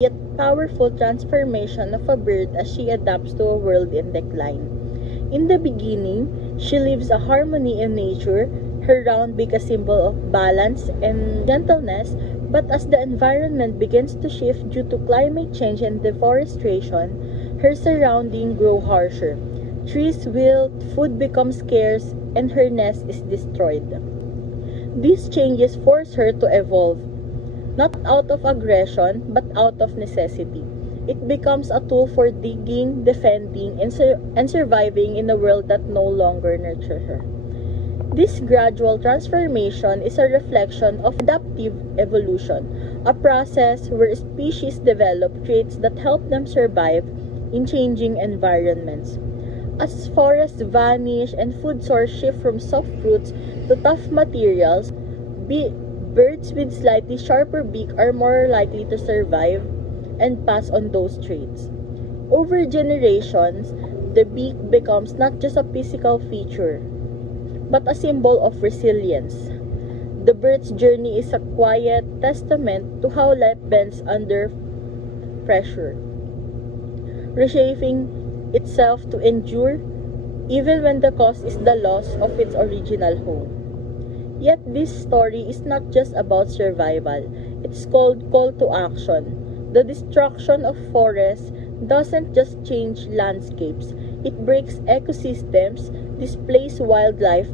yet powerful transformation of a bird as she adapts to a world in decline. In the beginning, she lives a harmony in nature, her round beak a symbol of balance and gentleness, but as the environment begins to shift due to climate change and deforestation, her surroundings grow harsher. Trees wilt, food becomes scarce, and her nest is destroyed. These changes force her to evolve, not out of aggression, but out of necessity. It becomes a tool for digging, defending, and surviving in a world that no longer nurtures her. This gradual transformation is a reflection of adaptive evolution, a process where species develop traits that help them survive in changing environments. As forests vanish and food sources shift from soft fruits to tough materials, birds with slightly sharper beak are more likely to survive and pass on those traits. Over generations, the beak becomes not just a physical feature, but a symbol of resilience. The bird's journey is a quiet testament to how life bends under pressure, reshaping itself to endure even when the cost is the loss of its original home. Yet this story is not just about survival, it's called call to action. The destruction of forests doesn't just change landscapes, it breaks ecosystems, displaces wildlife.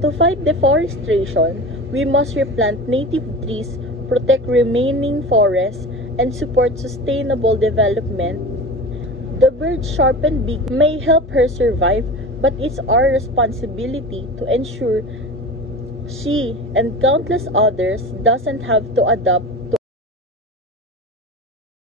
To fight deforestation, we must replant native trees, protect remaining forests, and support sustainable development. The bird's sharpened beak may help her survive, but it's our responsibility to ensure she and countless others doesn't have to adapt